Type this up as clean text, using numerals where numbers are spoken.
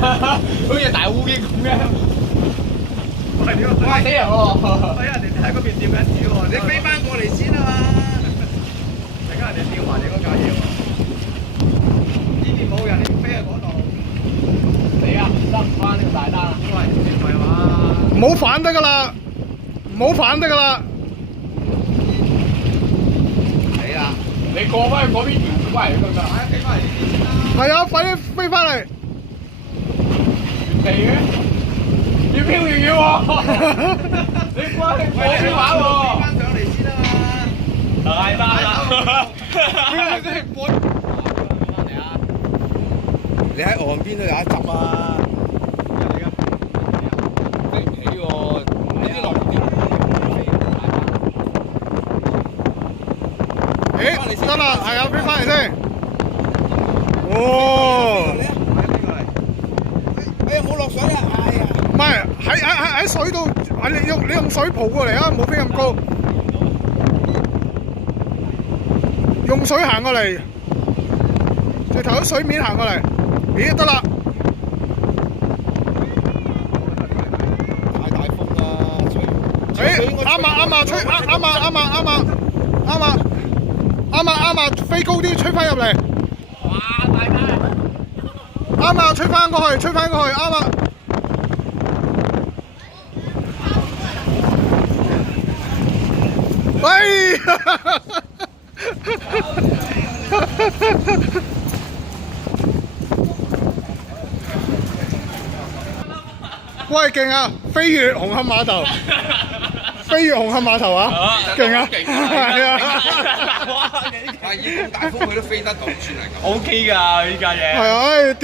好似大烏蠅咁嘅。喂，死人喎！哎呀，人哋喺嗰邊釣緊魚喎，你飛翻過嚟先啊嘛！突然間人哋釣埋你嗰架嘢喎，呢邊冇人，你飛喺嗰度。你啊，得唔翻呢個大單啊？喂，你唔係嘛？唔好反得㗎啦，唔好反得㗎啦。死啦！你過翻去嗰邊搖翻嚟得唔得？飛翻嚟呢邊先啦！係啊，快啲飛翻嚟！地嘅，越飄越遠喎！你翻去火車玩喎！飛翻上嚟先啊嘛！大單啦！你喺岸邊都有一集啊！飛唔起喎，呢啲落點？誒，得啦，係啊，飛翻嚟先。哦，哎呀，冇落水啊！哎呀，唔係喺水度，你用水蒲過嚟啊，唔好飛咁高。用水行過嚟，直頭喺水面行過嚟。咦，得啦。太大風啦，吹。誒，啱啊，吹啱啊，飛高啲，吹翻入嚟。哇！大單！啱啊，吹翻過去，啱啊。喂！喂，勁啊！飛越紅磡碼頭，飛越紅磡碼頭啊！勁啊！係啊！哇！以咁大風佢都飛得到，算係咁。 O K 㗎，呢架嘢。係啊！